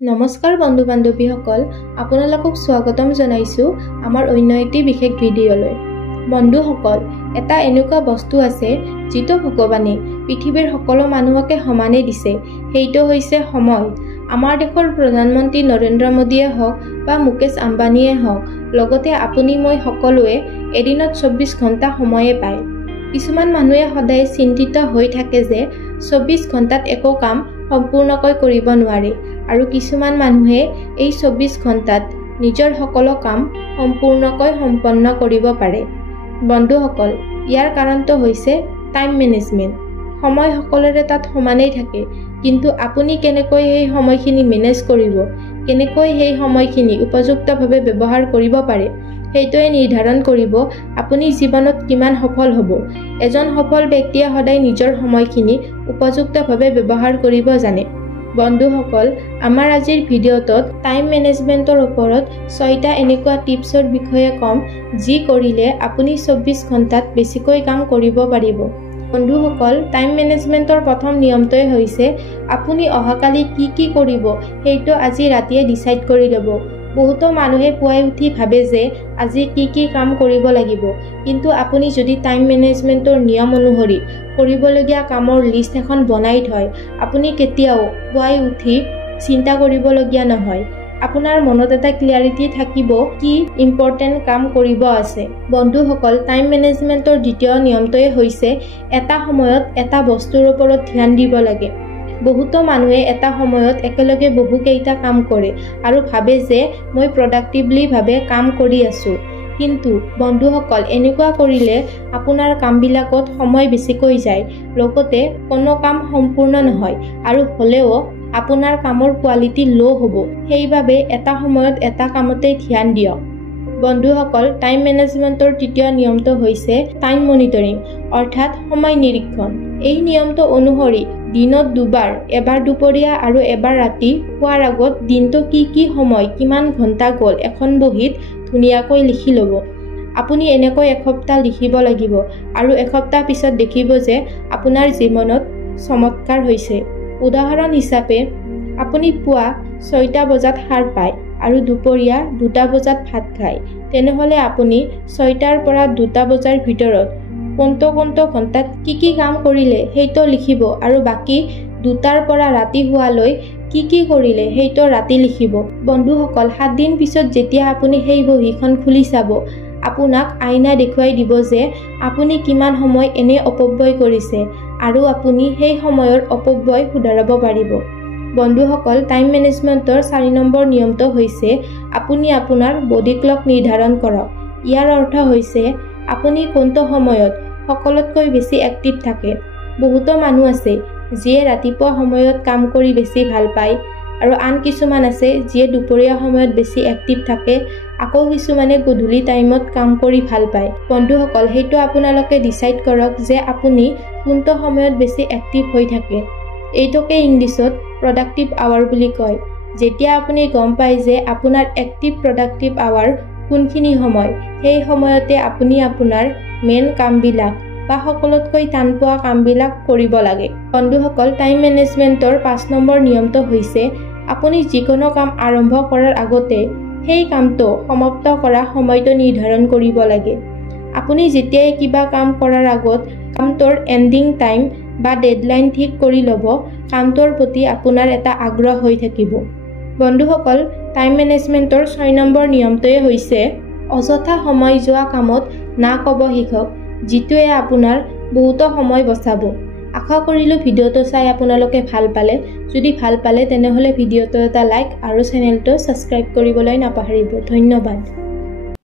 নমস্কাৰ বন্ধু বান্ধৱীসকল, আপোনালোকক স্বাগতম জনাইছো আমাৰ অন্য এটি বিশেষ ভিডিঅ'লৈ। বন্ধুসকল, এটা এনেকুৱা বস্তু আছে যিটো ভগৱানে পৃথিৱীৰ সকলো মানুহকে সমানে দিছে, সেইটো হৈছে সময়। আমাৰ দেশৰ প্ৰধানমন্ত্ৰী নৰেন্দ্ৰ মোদীয়ে হওক বা মুকেশ আম্বানীয়ে হওক, লগতে আপুনি মই সকলোৱে এদিনত 24 ঘণ্টা সময়ে পায়। কিছুমান মানুহে সদায় চিন্তিত হৈ থাকে যে 24 ঘণ্টাত একো কাম সম্পূৰ্ণকৈ কৰিব নোৱাৰে, আৰু কিছুমান মানুহে এই 24 ঘণ্টাত নিজৰ সকলো কাম সম্পূৰ্ণকৈ সম্পন্ন কৰিব পাৰে। বন্ধুসকল, ইয়াৰ কাৰণটো হৈছে টাইম মেনেজমেণ্ট। সময় সকলোৰে তাত সমানেই থাকে, কিন্তু আপুনি কেনেকৈ সেই সময়খিনি মেনেজ কৰিব, কেনেকৈ সেই সময়খিনি উপযুক্তভাৱে ব্যৱহাৰ কৰিব পাৰে, সেইটোৱে নিৰ্ধাৰণ কৰিব আপুনি জীৱনত কিমান সফল হ'ব। এজন সফল ব্যক্তিয়ে সদায় নিজৰ সময়খিনি উপযুক্তভাৱে ব্যৱহাৰ কৰিব জানে। বন্ধুসকল, আমাৰ আজিৰ ভিডিঅ'টোত টাইম মেনেজমেণ্টৰ ওপৰত 6টা এনেকুৱা টিপছৰ বিষয়ে ক'ম, যি কৰিলে আপুনি 24 ঘণ্টাত বেছিকৈ কাম কৰিব পাৰিব। বন্ধুসকল, টাইম মেনেজমেণ্টৰ প্ৰথম নিয়মটোৱে হৈছে আপুনি অহাকালি কি কৰিব সেইটো আজি ৰাতিয়ে ডিচাইড কৰি ল'ব। বহুতো মানুহে পুৱাই উঠি ভাবে যে আজি কি কাম কৰিব লাগিব, কিন্তু আপুনি যদি টাইম মেনেজমেণ্টৰ নিয়ম অনুসৰি কৰিবলগীয়া কামৰ লিষ্ট এখন বনাই থয়, আপুনি কেতিয়াও পুৱাই উঠি চিন্তা কৰিবলগীয়া নহয়। আপোনাৰ মনত এটা ক্লিয়াৰিটি থাকিব কি ইম্পৰ্টেণ্ট কাম কৰিব আছে। বন্ধুসকল, টাইম মেনেজমেণ্টৰ দ্বিতীয় নিয়মটোৱে হৈছে এটা সময়ত এটা বস্তুৰ ওপৰত ধ্যান দিব লাগে। বহুতো মানুহে এটা সময়ত একেলগে বহুকেইটা কাম কৰে আৰু ভাবে যে মই প্ৰডাক্টিভলিভাৱে কাম কৰি আছোঁ। কিন্তু বন্ধুসকল, এনেকুৱা কৰিলে আপোনাৰ কামবিলাকত সময় বেছিকৈ যায়, লগতে কোনো কাম সম্পূৰ্ণ নহয়, আৰু হ'লেও আপোনাৰ কামৰ কোৱালিটি ল' হ'ব। সেইবাবে এটা সময়ত এটা কামতেই ধ্যান দিয়ক। বন্ধুসকল, টাইম মেনেজমেণ্টৰ তৃতীয় নিয়মটো হৈছে টাইম মনিটৰিং, অৰ্থাৎ সময় নিৰীক্ষণ। এই নিয়মটো অনুসৰি দিনত দুবাৰ, এবাৰ দুপৰীয়া আৰু এবাৰ ৰাতি শোৱাৰ আগত দিনটো কি সময় কিমান ঘণ্টা গ'ল এখন বহীত ধুনীয়াকৈ লিখি ল'ব। আপুনি এনেকৈ এসপ্তাহ লিখিব লাগিব, আৰু এসপ্তাহ পিছত দেখিব যে আপোনাৰ জীৱনত চমৎকাৰ হৈছে। উদাহৰণ হিচাপে, আপুনি পুৱা 6টা বজাত সাৰ পায় আৰু দুপৰীয়া 2টা বজাত ভাত খায়, তেনেহ'লে আপুনি 6টাৰ পৰা 2টা বজাৰ ভিতৰত কোনটো ঘণ্টাত কি কাম কৰিলে সেইটো লিখিব, আৰু বাকী 2টাৰ পৰা ৰাতি শোৱালৈ কি কৰিলে সেইটো ৰাতি লিখিব। বন্ধুসকল, 7 দিন পিছত যেতিয়া আপুনি সেই বহীখন খুলি চাব, আপোনাক আইনা দেখুৱাই দিব যে আপুনি কিমান সময় এনে অপব্যয় কৰিছে, আৰু আপুনি সেই সময়ৰ অপব্যয় শুধৰাব পাৰিব। বন্ধুসকল, টাইম মেনেজমেণ্টৰ 4 নম্বৰ নিয়মটো হৈছে আপুনি আপোনাৰ বডি ক্লক নিৰ্ধাৰণ কৰক। ইয়াৰ অৰ্থ হৈছে আপুনি কোনটো সময়ত সকলোতকৈ বেছি এক্টিভ থাকে। বহুতো মানুহ আছে যিয়ে ৰাতিপুৱা সময়ত কাম কৰি বেছি ভাল পায়, আৰু আন কিছুমান আছে যিয়ে দুপৰীয়া সময়ত বেছি এক্টিভ থাকে, আকৌ কিছুমানে গধূলি টাইমত কাম কৰি ভাল পায়। বন্ধুসকল, সেইটো আপোনালোকে ডিচাইড কৰক যে আপুনি কোনটো সময়ত বেছি এক্টিভ হৈ থাকে। এইটোকে ইংলিছত প্ৰডাক্টিভ আৱাৰ বুলি কয়। যেতিয়া আপুনি গম পায় যে আপোনাৰ এক্টিভ প্ৰডাক্টিভ আৱাৰ কোনখিনি সময়, সেই সময়তে আপুনি আপোনাৰ মেইন কামবিলাক বা সকলোতকৈ টান পোৱা কামবিলাক কৰিব লাগে। বন্ধুসকল, টাইম মেনেজমেণ্টৰ 5 নম্বৰ নিয়মটো হৈছে আপুনি যিকোনো কাম আৰম্ভ কৰাৰ আগতে সেই কামটো সমাপ্ত কৰা সময়টো নিৰ্ধাৰণ কৰিব লাগে। আপুনি যেতিয়াই কিবা কাম কৰাৰ আগত কামটোৰ এণ্ডিং টাইম বা ডেডলাইন ঠিক কৰি ল'ব, কামটোৰ প্ৰতি আপোনাৰ এটা আগ্ৰহ হৈ থাকিব। বন্ধুসকল, টাইম মেনেজমেণ্টৰ 6 নম্বৰ নিয়মটোৱে হৈছে অযথা সময় যোৱা কামত না ক'ব শিকক, যিটোৱে আপোনাৰ বহুতো সময় বচাব। আশা কৰিলোঁ ভিডিঅ'টো চাই আপোনালোকে ভাল পালে। যদি ভাল পালে তেনেহ'লে ভিডিঅ'টো এটা লাইক আৰু চেনেলটো ছাবস্ক্ৰাইব কৰিবলৈ নাপাহৰিব। ধন্যবাদ।